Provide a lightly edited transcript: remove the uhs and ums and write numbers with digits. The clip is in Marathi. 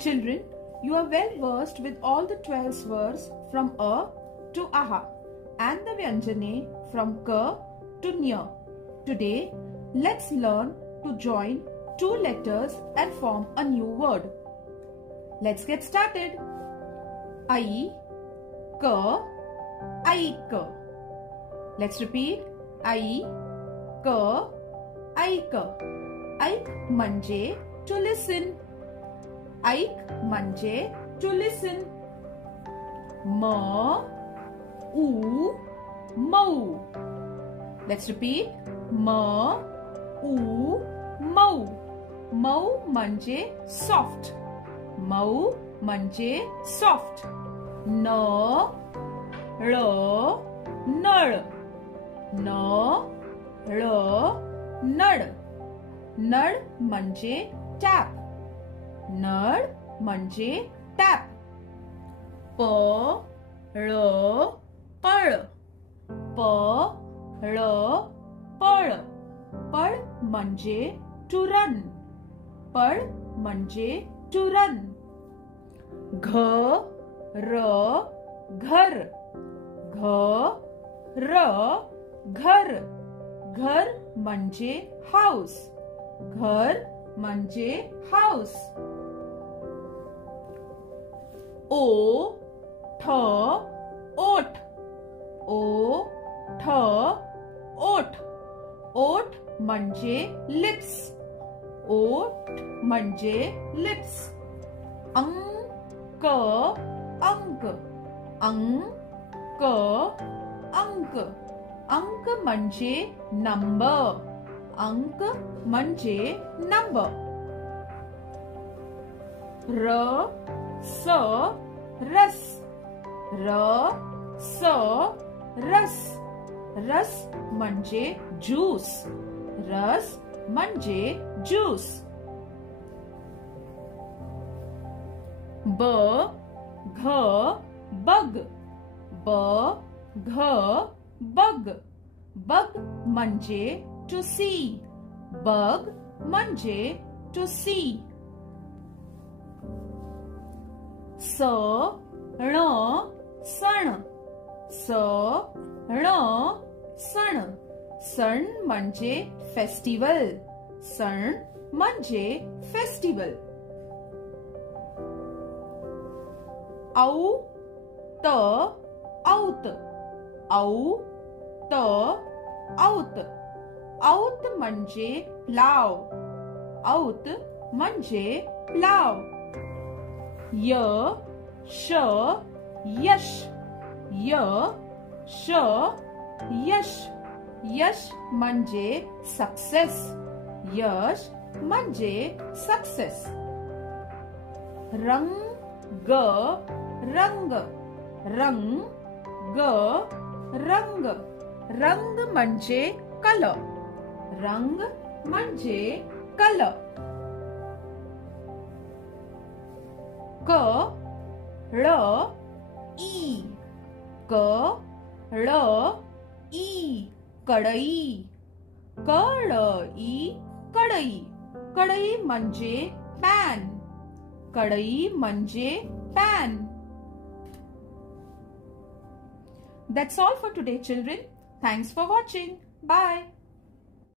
Children, you are well versed with all the 12 swars from A to Aha and the Vyanjane from Ka to Nya. Today, let's learn to join two letters and form a new word. Let's get started. I, Ka, Aik. Let's repeat. I, Ka, Aik. Aik म्हणजे to listen. Aik म्हणजे to listen. Ma, U, Mau. Let's repeat. Ma, U, Mau. Mau म्हणजे soft. Mau म्हणजे soft. N, L, नळ. न, ळ, नळ. नळ म्हणजे टॅप. नळ म्हणजे टॅप. प, ळ, पळ. प, ळ, पळ. पळ म्हणजे टू रन. पळ म्हणजे टू रन. घ, र, घर. घ, र, घर. घर म्हणजे हाऊस. घर म्हणजे हाऊस. ओ, ठ, ओठ. ओ, ठ, ओठ. ओठ म्हणजे लिप्स. ओठ म्हणजे लिप्स. अंक, अंक. अंक, अंक. अंक म्हणजे नंबर. अंक म्हणजे नंबर. र, स, रस. र, स, रस. रस म्हणजे ज्यूस. रस म्हणजे ज्यूस. ब, घ, बग. ब, घ, बग. बग म्हणजे to see. बग म्हणजे to see. स, ण, सण. स, ण, सण. सण म्हणजे फेस्टिवल. सण म्हणजे फेस्टिवल. औ, त, औत. औ, त, औत. औत म्हणजे प्लाव. औत म्हणजे प्लाव. य, श, यश. य, श, यश. यश म्हणजे सक्सेस. यश म्हणजे सक्सेस. रंग, रंग. रंग, रंग. रंग म्हणजे कलर. रंग म्हणजे कलर. क, ळ, ई. क, ळ, ई. कढई. क, ळ, ई, कढई. कढई म्हणजे पॅन. कढई म्हणजे pan. That's all for today, children. Thanks for watching. Bye.